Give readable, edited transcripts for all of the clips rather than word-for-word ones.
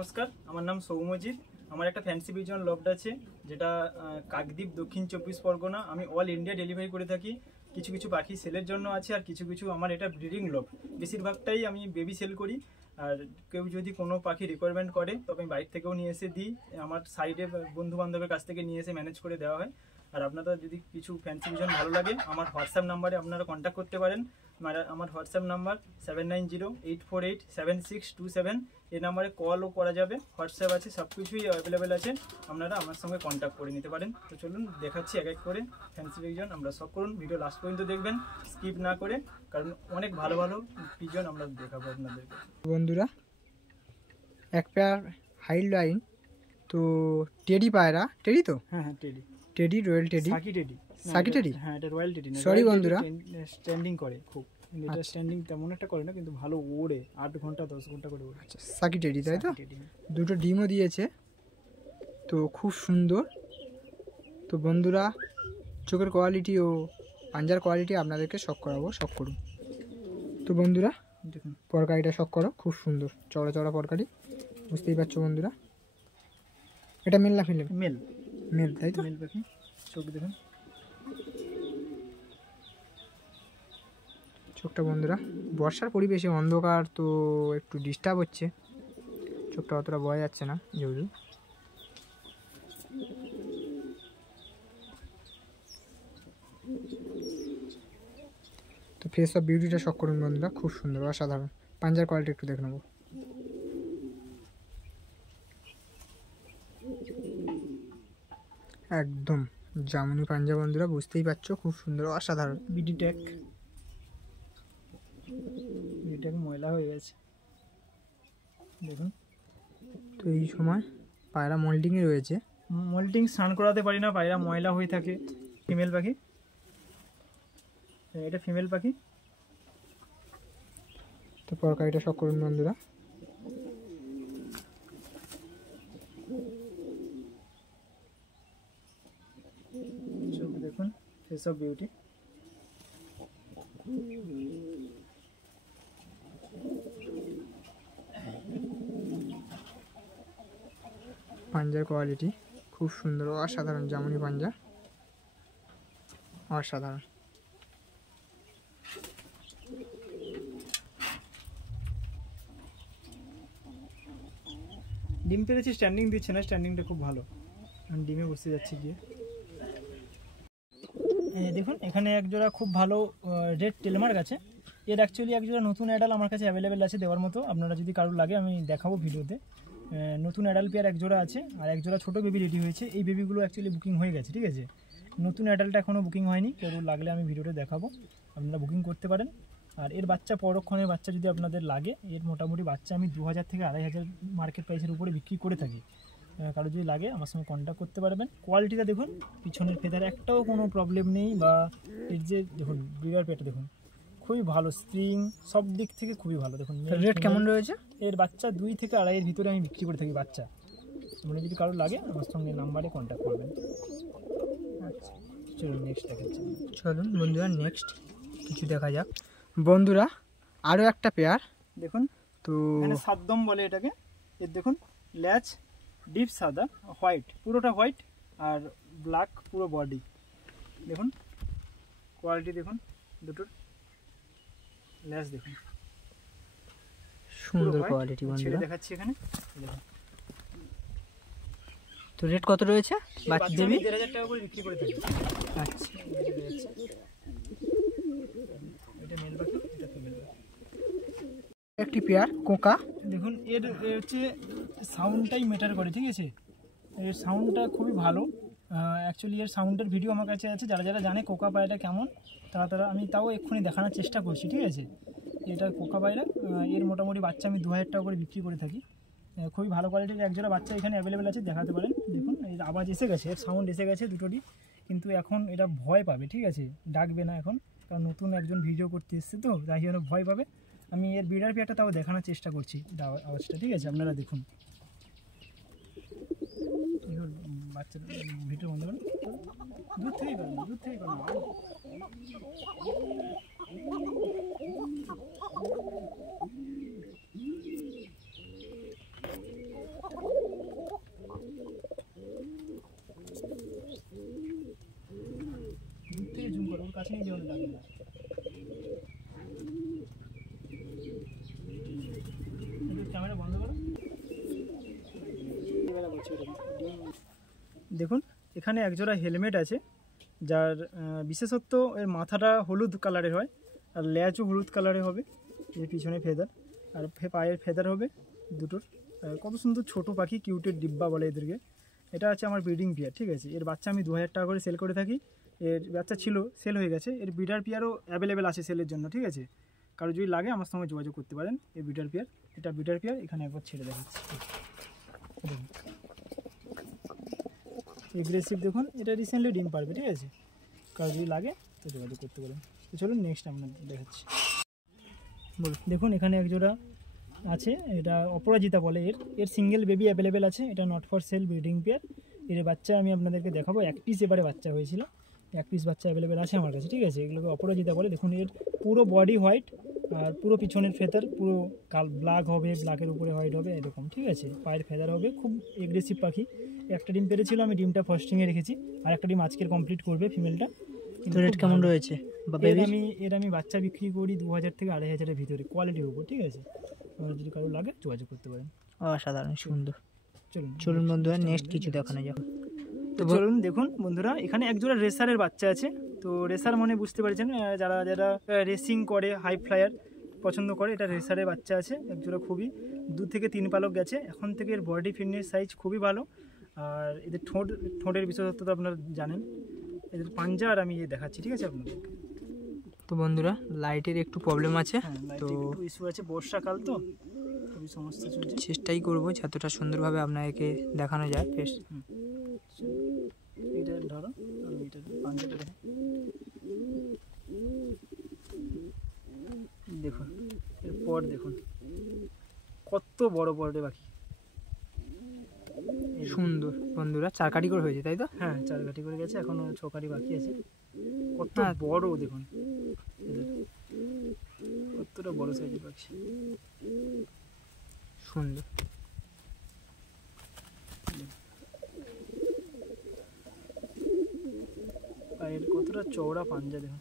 নমস্কার, আমার নাম সৌম্যজিৎ। আমার একটা ফ্যান্সি পিজন লফট আছে, যেটা কাকদ্বীপ, দক্ষিণ 24 পরগনা। আমি অল ইন্ডিয়া ডেলিভারি করে থাকি। কিছু কিছু পাখি সেলের জন্য আছে, আর কিছু কিছু আমার এটা ব্রিডিং লফট। বেশিরভাগটাই আমি বেবি সেল করি। আর কেউ যদি কোনো পাখি রিকোয়ারমেন্ট করে তবে আমি বাইরে থেকেও নিয়ে এসে দিই। আমার সাইডে বন্ধু বান্ধবের কাছ থেকে নিয়ে এসে ম্যানেজ করে দেওয়া হয়। আর আপনাদের যদি কিছু ফ্যান্সি পিজন ভালো লাগে, আমার হোয়াটসঅ্যাপ নাম্বারে আপনারা কন্ট্যাক্ট করতে পারেন। আমার হোয়াটসঅ্যাপ নাম্বার 7908487627। এই নাম্বারে কলও করা যাবে, হোয়াটসঅ্যাপ আছে, সব কিছুই অ্যাভেলেবেল আছে। আপনারা আমার সঙ্গে কন্ট্যাক্ট করে নিতে পারেন। তো চলুন দেখাচ্ছি এক এক করে ফ্যান্সি পিজন। আমরা সব করুন, ভিডিও লাস্ট পর্যন্ত দেখবেন, স্কিপ না করে, কারণ অনেক ভালো ভালো পিজন আমরা দেখাবো আপনাদেরকে। বন্ধুরা, এক পেয়ার হাই লাইন তো টেডি পায়রা। টেডি তো? হ্যাঁ হ্যাঁ, টেডি। টেডি, রয়্যাল টেডি, সাকি টেডি। সাকি টেডি? হ্যাঁ, এটা রয়্যাল টেডি না। সরি বন্ধুরা, স্ট্যান্ডিং করে খুব, এটা স্ট্যান্ডিং তেমন একটা করে না, কিন্তু ভালো ওড়ে, 8 ঘন্টা 10 ঘন্টা করে ওড়ে। আচ্ছা, সাকি টেডি তাই তো? দুটো ডিমও দিয়েছে, তো খুব সুন্দর। তো বন্ধুরা, চোখের কোয়ালিটি ও পাঞ্জার কোয়ালিটি আপনাদেরকে শক করাবো, শক করুন। তো বন্ধুরা দেখুন, পরকারিটা শক করো, খুব সুন্দর চওড়া চওড়া পরকারি, বুঝতেই পারছো বন্ধুরা। এটা মেল না ফিমেল? মেল। মেল তাই তো? মেল পাখি, চোখ দেখুন, চোখটা বন্ধুরা, বর্ষার পরিবেশে অন্ধকার তো একটু ডিস্টার্ব হচ্ছে, চোখটা অতটা বোঝা যাচ্ছে না যেহেতু। তো ফেস অফ বিউটিটা শক করুন বন্ধুরা, খুব সুন্দর, অসাধারণ। পাঞ্জার কোয়ালিটি একটু দেখে নেবো। একদম জামুনি পাঞ্জা বন্ধুরা, বুঝতেই পারছো, খুব সুন্দর, অসাধারণ। বিডি ট্যাগ ময়লা হয়ে গেছে দেখুন। তো এই সময় পায়রা মোল্ডিংয়ে রয়েছে। মোল্টিং স্নান করাতে পারি না, পায়রা ময়লা হয়ে থাকে। ফিমেল পাখি, এটা ফিমেল পাখি। তো পরকারিটা শক করুন বন্ধুরা। চোখ দেখুন, ফেস অফ বিউটি। পাঞ্জার কোয়ালিটি খুব সুন্দর, অসাধারণ, জামুনি পাঞ্জা, অসাধারণ। ডিম পেরেছি, স্ট্যান্ডিং দিচ্ছে না, স্ট্যান্ডিংটা খুব ভালো। আমি ডিমে বসতে যাচ্ছি গিয়ে। দেখুন, এখানে একজোড়া খুব ভালো রেড টেলমার্ক আছে। এর অ্যাকচুয়ালি একজোড়া নতুন অ্যাডাল আমার কাছে অ্যাভেলেবেল আছে দেওয়ার মতো। আপনারা যদি কারোর লাগে আমি দেখাবো ভিডিওতে। নতুন অ্যাডাল পেয়ার একজোড়া আছে, আর একজোড়া ছোটো বেবি রেডি হয়েছে। এই বেবিগুলো অ্যাকচুয়ালি বুকিং হয়ে গেছে, ঠিক আছে। নতুন অ্যাডালটা এখনও বুকিং হয়নি, কেউ লাগলে আমি ভিডিওতে দেখাবো, আপনারা বুকিং করতে পারেন। আর এর বাচ্চা, পরক্ষণের বাচ্চা যদি আপনাদের লাগে, এর মোটামুটি বাচ্চা আমি 2000 থেকে 2500 মার্কেট প্রাইসের উপরে বিক্রি করে থাকি। কারো যদি লাগে আমার সঙ্গে কন্ট্যাক্ট করতে পারবেন। কোয়ালিটিটা দেখুন, পিছনের ফেদার একটাও কোনো প্রবলেম নেই, বা এর যে দেখুন ব্রিডার পেয়ারটা দেখুন, খুবই ভালো, স্প্রিং সব দিক থেকে খুবই ভালো। দেখুন রেট কেমন রয়েছে? এর বাচ্চা 2 থেকে 2.5 ভিতরে আমি বিক্রি করে থাকি বাচ্চা। মানে যদি কারো লাগে আমার সঙ্গে নাম্বারে কন্ট্যাক্ট করবেন। আচ্ছা চলুন নেক্সট দেখাচ্ছি। চলুন বন্ধুরা, নেক্সট কিছু দেখা যাক। বন্ধুরা, আরও একটা পেয়ার দেখুন, তো এখানে সাদ্দম বলে এটাকে। এর দেখুন ল্যাচ ডিপ সাদা, হোয়াইট, পুরোটা হোয়াইট, আর ব্ল্যাক পুরো বডি। দেখুন কোয়ালিটি দেখুন, দুটোর ল্যাচ দেখুন, সুন্দর কোয়ালিটি বন্ধুরা। দেখাচ্ছি এখানে। তো রেট কত রয়েছে? বাচ্চা দেবী 1500 টাকা করে বিক্রি করে থাকি। আচ্ছা, এটা মেল পাখি, এটা ফিমেল পাখি। একটি পেয়ার কোকা। দেখুন এর হচ্ছে সাউন্ডটাই ম্যাটার করে, ঠিক আছে। এর সাউন্ডটা খুবই ভালো। অ্যাকচুয়ালি এর সাউন্ডের ভিডিও আমার কাছে আছে, যারা যারা জানে কোকা পায়রাটা কেমন, তারা আমি তাও এক্ষুনি দেখানোর চেষ্টা করছি, ঠিক আছে। এটা কোকা পায়রা, এর মোটামুটি বাচ্চা আমি 2000 টাকা করে বিক্রি করে থাকি। খুবই ভালো কোয়ালিটির একজোড়া বাচ্চা এখানে অ্যাভেলেবেল আছে, দেখাতে পারেন। দেখুন এর আওয়াজ এসে গেছে, এর সাউন্ড এসে গেছে দুটোরই, কিন্তু এখন এটা ভয় পাবে, ঠিক আছে, ডাকবে না এখন, কারণ নতুন একজন ভিডিও করতে এসছে তো, তাই জন্য ভয় পাবে। আমি এর ব্রিডার পেয়ারটা তাও দেখানোর চেষ্টা করছি আওয়াজটা, ঠিক আছে, আপনারা দেখুন। বাচ্চা ভিডিও বন্ধ করুন, দূর থেকেই করুন, দূর থেকেই করুন। কাছে নিয়ে যেমন লাগে না। ক্যামেরা বন্ধ করো। দেখুন এখানে একজোড়া হেলমেট আছে, যার বিশেষত্ব এর মাথাটা হলুদ কালারের হয় আর ল্যাচও হলুদ কালারের হবে, এর পিছনে ফেদার আর পায়ের ফেদার হবে দুটোর। কত সুন্দর ছোট পাখি, কিউটের ডিব্বা বলে এদেরকে। এটা আছে আমার ব্রিডিং পেয়ার, ঠিক আছে। এর বাচ্চা আমি 2000 টাকা করে সেল করে থাকি। এর বাচ্চা ছিল, সেল হয়ে গেছে। এর ব্রিডার পেয়ারও অ্যাভেলেবেল আছে সেলের জন্য, ঠিক আছে। কারো যদি লাগে আমার সঙ্গে যোগাযোগ করতে পারেন। এই ব্রিডার পেয়ার, এটা ব্রিডার পেয়ার। এখানে একবার ছেড়ে দেখাচ্ছি, এগ্রেসিভ দেখুন। এটা রিসেন্টলি ডিম পারবে, ঠিক আছে। কারো যদি লাগে তো যোগাযোগ করতে পারেন। তো চলুন নেক্সট আপনাদের দেখাচ্ছি। দেখুন এখানে একজোড়া আছে, এটা অপরাজিতা বলে। এর সিঙ্গেল বেবি অ্যাভেলেবেল আছে। এটা not for sale breeding pair. এর বাচ্চা আমি আপনাদেরকে দেখাবো। 1 পিস এবারে বাচ্চা হয়েছিল, 1 পিস বাচ্চা অ্যাভেলেবেল আছে আমার কাছে, ঠিক আছে। এগুলোকে অপরাজিতা বলে। দেখুন এর পুরো বডি হোয়াইট আর পুরো পিছনের ফেদার পুরো ব্ল্যাক হবে, ব্ল্যাকের উপরে হোয়াইট হবে এরকম, ঠিক আছে। পায়ের ফেদার হবে। খুব এগ্রেসিভ পাখি। একটা ডিম পেরেছিল, আমি ডিমটা ফার্স্টিংয়ে রেখেছি। আর একটা ডিম আজকের কমপ্লিট করবে ফিমেলটা। তো রেট কেমন রয়েছে? এর আমি বাচ্চা বিক্রি করি 2000 থেকে 2500-এর ভিতরে, কোয়ালিটির উপর, ঠিক আছে। যদি কারো লাগে যোগাযোগ করতে পারেন। অসাধারণ সুন্দর। চলুন চলুন বন্ধুরা নেক্সট কিছু দেখানো যাক। তো চলুন দেখুন বন্ধুরা, এখানে একজোড়া রেসারের বাচ্চা আছে। তো রেসার মানে বুঝতে পারছেন, যারা যারা রেসিং করে, হাই ফ্লায়ার পছন্দ করে, এটা রেসারের বাচ্চা আছে একজোড়া। খুবই 2 থেকে 3 পালক গেছে এখন থেকে। এর বডি ফিটনেস সাইজ খুবই ভালো। আর এদের ঠোঁটের বিশেষত্ব তো আপনারা জানেন। এদের পাঞ্জা আর আমি দেখাচ্ছি, ঠিক আছে আপনাদের। তো বন্ধুরা লাইটের একটু প্রবলেম আছে, তো ইস্যু আছে, বর্ষাকাল তো খুবই সমস্যা চলছে। চেষ্টাই করবো যতটা সুন্দরভাবে আপনাকে দেখানো যায়। ফেস এটা ধরো, আমি এটা পাঞ্জাটা দেখি। দেখুন এরপর দেখুন কত বড় বড় পাখি, সুন্দর। বন্ধুরা 4 কাঠি করে হয়েছে, তাই তো? হ্যাঁ 4 কাঠি করে গেছে, এখনো 6 কাঠি বাকি আছে। কত বড় দেখুন, কতটা বড় সাইজের পাখি, সুন্দর। পায়ের কতটা চওড়া পাঞ্জা দেখুন।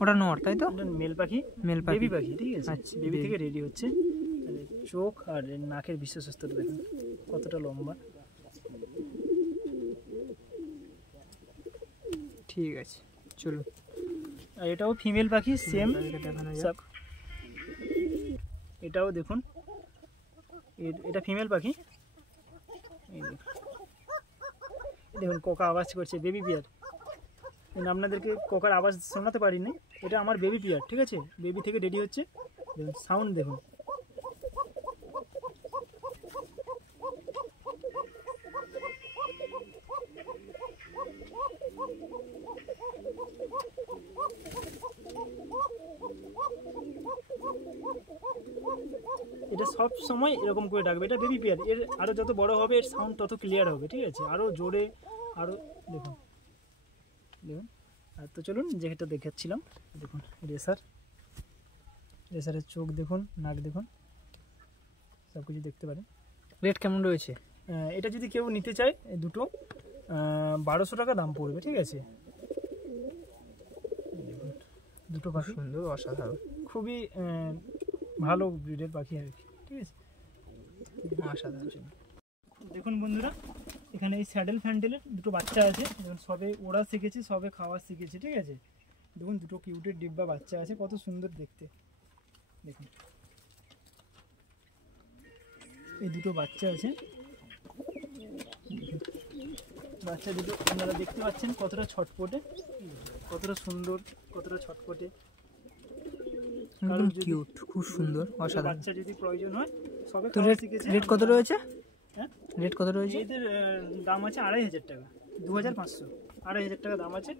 ওটা নর, তাই তো? মেল পাখি, মেল পাখি, বেবি পাখি, ঠিক আছে। আচ্ছা, বেবি থেকে রেডি হচ্ছে। চোখ আর নাকের বিশেষত্বটা দেখুন কতটা লম্বা। ঠিক আছে চলুন। আর এটাও ফিমেল পাখি, সেম দেখানো যাক। এটাও দেখুন, এটা ফিমেল পাখি। দেখুন কোকা আওয়াজ করছে, বেবি পিয়ার। আপনাদেরকে কোকার আওয়াজ শোনাতে পারিনি, এটা আমার বেবি পিয়ার, ঠিক আছে। বেবি থেকে রেডি হচ্ছে, দেখুন সাউন্ড দেখুন। এটা সব সময় এরকম করে ডাকবে, এটা বেবি পেয়ার। এর আরও যত বড় হবে এর সাউন্ড তত ক্লিয়ার হবে, ঠিক আছে। আরও জোরে, আরও দেখুন দেখুন। আর তো চলুন যেটা দেখাচ্ছিলাম, দেখুন রেসারের চোখ দেখুন, নাক দেখুন, সব কিছু দেখতে পারেন। রেট কেমন রয়েছে? এটা যদি কেউ নিতে চায় দুটো 1200 টাকা দাম পড়বে, ঠিক আছে। দেখুন দুটো পাখি সুন্দর, অসাধারণ, খুবই ভালো ব্রিডের পাখি আর কি, ঠিক আছে। অসাধারণ। দেখুন বন্ধুরা, এখানে এই স্যাডেল ফ্যান্ডেলের দুটো বাচ্চা আছে। সবে ওরা শিখেছে, সবে খাওয়া শিখেছে, ঠিক আছে। দেখুন দুটো কিউটের ডিব্বা বাচ্চা আছে, কত সুন্দর দেখতে। দেখুন এই দুটো বাচ্চা আছে। বাচ্চা দুটো আপনারা দেখতে পাচ্ছেন কতটা ছটপটে, কতটা সুন্দর, কতটা ছটপটে। একদম কিউট, খুব সুন্দর, অসাধারণ। বাচ্চা যদি প্রয়োজন হয় সবে তো খাওয়া শিখেছে। রেট কত রয়েছে? হ্যাঁ রেট কত রয়েছে? এদের দাম আছে 2500 টাকা, 2500, 2500 টাকা দাম আছে।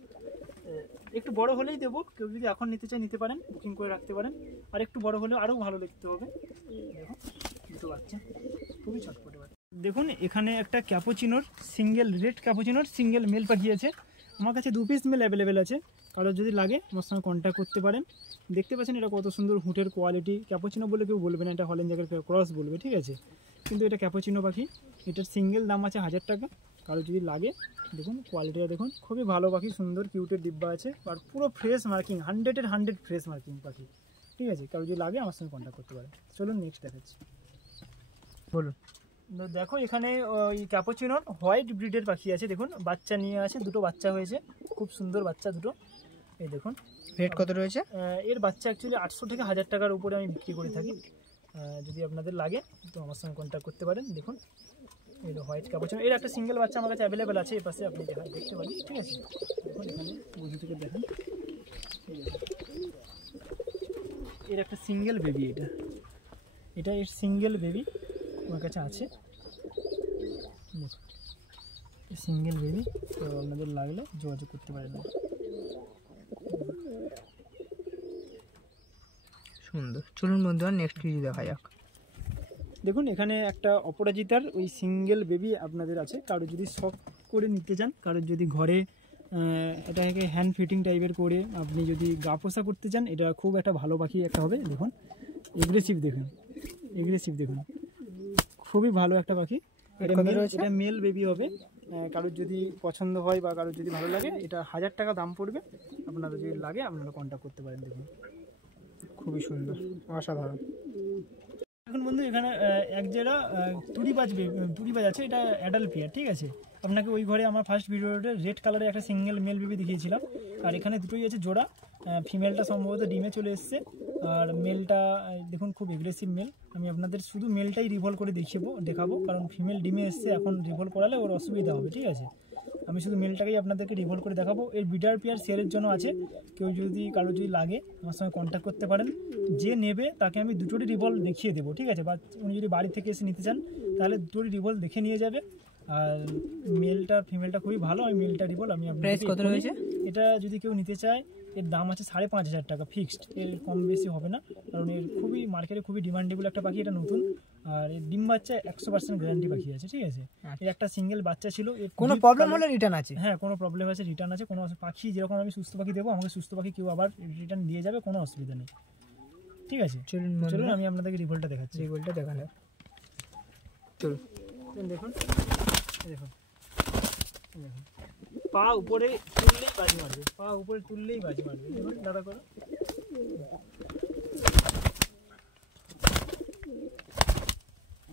একটু বড় হলেই দেবো, কেউ যদি এখন নিতে চায় নিতে পারেন, বুকিং করে রাখতে পারেন। আর একটু বড় হলেও আরও ভালো দেখতে হবে। দেখুন দুটো বাচ্চা খুবই ছটপটে বাচ্চা। দেখুন এখানে একটা ক্যাপুচিনোর সিঙ্গেল, রেড ক্যাপুচিনোর সিঙ্গেল মেল পাখি আছে আমার কাছে। 2 পিস মেল অ্যাভেলেবেল আছে, কারোর যদি লাগে আমার সঙ্গে কন্ট্যাক্ট করতে পারেন। দেখতে পাচ্ছেন এটা কত সুন্দর হুটের কোয়ালিটি। ক্যাপুচিনো বলে কেউ বলবে না, এটা হল্যান্ড জায়গার ক্রস বলবে, ঠিক আছে। কিন্তু এটা ক্যাপুচিনো পাখি। এটার সিঙ্গেল দাম আছে 1000 টাকা। কারো যদি লাগে দেখুন কোয়ালিটিটা দেখুন, খুবই ভালো পাখি, সুন্দর কিউটের ডিব্বা আছে আর পুরো ফ্রেশ মার্কিং, 100-এর 100 ফ্রেশ মার্কিং পাখি। ঠিক আছে, কারো যদি লাগে আমার সঙ্গে কন্ট্যাক্ট করতে পারে। চলুন নেক্সট দেখাচ্ছি। বলুন। তো দেখো এখানে ওই ক্যাপুচিনোর হোয়াইট ব্রিডের পাখি আছে, দেখুন বাচ্চা নিয়ে আছে, দুটো বাচ্চা হয়েছে, খুব সুন্দর বাচ্চা দুটো। এই দেখুন রেট কত রয়েছে? এর বাচ্চা অ্যাকচুয়ালি 800 থেকে 1000 টাকার উপরে আমি বিক্রি করে থাকি। যদি আপনাদের লাগে তো আমার সঙ্গে কন্ট্যাক্ট করতে পারেন। দেখুন এই হোয়াইট ক্যাপুচিনো, এর একটা সিঙ্গেল বাচ্চা আমার কাছে অ্যাভেলেবেল আছে, এই পাশে আপনি দেখতে পারেন। ঠিক আছে, দেখুন এখানে বুঝে থেকে দেখুন, এর একটা সিঙ্গেল বেবি, এটা এর সিঙ্গেল বেবি আমার কাছে আছে, সিঙ্গেল বেবি। তো আপনাদের লাগলে যোগাযোগ করতে পারেন। সুন্দর। চলুন বন্ধুরা নেক্সট কিছু দেখা যাক। দেখুন এখানে একটা অপরাজিতার ওই সিঙ্গেল বেবি আপনাদের আছে, কারো যদি শখ করে নিতে চান, কারোর যদি ঘরে এটাকে হ্যান্ড ফিটিং টাইপের করে আপনি যদি গা পোষা করতে চান, এটা খুব একটা ভালো পাখি একটা হবে। দেখুন এগ্রেসিভ, দেখুন এগ্রেসিভ, দেখুন খুবই ভালো একটা পাখি। এটা মেল বেবি হবে, কারোর যদি পছন্দ হয় বা কারোর যদি ভালো লাগে, এটা 1000 টাকা দাম পড়বে। আপনারা যদি লাগে আপনারা কন্ট্যাক্ট করতে পারেন। দেখুন খুবই সুন্দর, অসাধারণ। এখন বন্ধু এখানে এক জোড়া তুড়িবাজ আছে, এটা অ্যাডাল্ট পেয়ার। ঠিক আছে, আপনাকে ওই ঘরে আমার ফার্স্ট ভিডিওতে রেড কালারের একটা সিঙ্গেল মেল বেবি দেখিয়েছিলাম, আর এখানে দুটোই আছে জোড়া। ফিমেলটা সম্ভবত ডিমে চলে এসছে, আর মেলটা দেখুন খুব এগ্রেসিভ মেল। আমি আপনাদের শুধু মেলটাই রিভলভ করে দেখাবো, কারণ ফিমেল ডিমে এসছে, এখন রিভলভ করালে ওর অসুবিধা হবে। ঠিক আছে, আমি শুধু মেলটাকেই আপনাদেরকে রিভলভ করে দেখাবো। এর বিডার পেয়ার সেলের জন্য আছে, কারো যদি লাগে আমার সঙ্গে কন্ট্যাক্ট করতে পারেন। যে নেবে তাকে আমি দুটোরই রিভলভ দেখিয়ে দেবো। ঠিক আছে, বা উনি যদি বাড়ি থেকে এসে নিতে চান তাহলে দুটোরই রিভলভ দেখে নিয়ে যাবে। আর মেলটা ফিমেলটা খুবই ভালো, আমি মেলটা রিভলভ আমি প্রাইস কত রয়েছে? এটা যদি কেউ নিতে চায় এর দাম আছে 5,500 টাকা ফিক্সড, এর কম বেশি হবে না, কারণ এর খুবই মার্কেটে খুবই ডিমান্ডেবল একটা পাখি, এটা নতুন। আর এর ডিম বাচ্চা 100% গ্যারান্টি পাখি আছে। ঠিক আছে, এর একটা সিঙ্গেল বাচ্চা ছিল, কোনো প্রবলেম হলে রিটার্ন আছে? হ্যাঁ, কোনো প্রবলেম আছে, রিটার্ন আছে। কোনো পাখি যেরকম আমি সুস্থ পাখি দেবো, আমাকে সুস্থ পাখি কেউ আবার রিটার্ন দিয়ে যাবে, কোনো অসুবিধা নেই। ঠিক আছে, চলুন আমি আপনাদেরকে রিভলটা দেখাচ্ছি। রিভলটা দেখালে চলুন। দেখুন দেখুন পা উপরে তুললেই বাজি মারবে, পা উপরে তুললেই বাজি মারবে। দেখুন দাদা করো,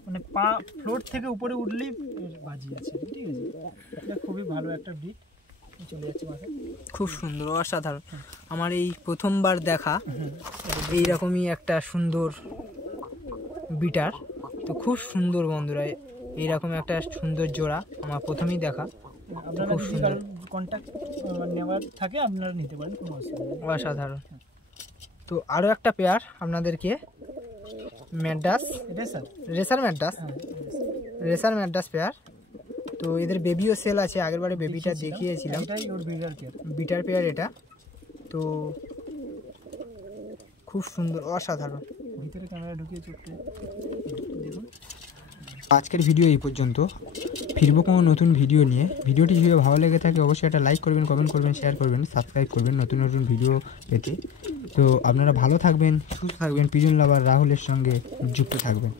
মানে পা ফ্লোর থেকে উপরে উঠলেই বাজি আছে। ঠিক আছে, এটা খুবই ভালো একটা ব্রিড। চলে যাচ্ছে মাঠে, খুব সুন্দর, অসাধারণ। আমার এই প্রথমবার দেখা এইরকমই একটা সুন্দর বিটার, তো খুব সুন্দর বন্ধুরা, এইরকম একটা সুন্দর জোড়া আমার প্রথমেই দেখা। আপনারা যদি কন্ট্যাক্ট নেওয়ার থাকে আপনারা নিতে পারেন, কোনো অসুবিধা নেই। অসাধারণ। তো আরও একটা পেয়ার আপনাদেরকে ম্যাড্রাস রেসার ম্যাড্রাস পেয়ার। তো এদের বেবিও সেল আছে, আগেরবারে বেবিটা দেখিয়েছিলাম, বিটার পেয়ার এটা। তো খুব সুন্দর, অসাধারণ। ভিতরে ক্যামেরা ঢুকিয়ে চোখটা দেখুন। আজকের ভিডিও এই পর্যন্ত, ফিরবো কোনো নতুন ভিডিও নিয়ে। ভিডিওটি যদি ভালো লেগে থাকে অবশ্যই একটা লাইক করবেন, কমেন্ট করবেন, শেয়ার করবেন, সাবস্ক্রাইব করবেন নতুন নতুন ভিডিও পেতে। তো আপনারা ভালো থাকবেন, সুস্থ থাকবেন, পিজন লাভার রাহুলের সঙ্গে যুক্ত থাকবেন।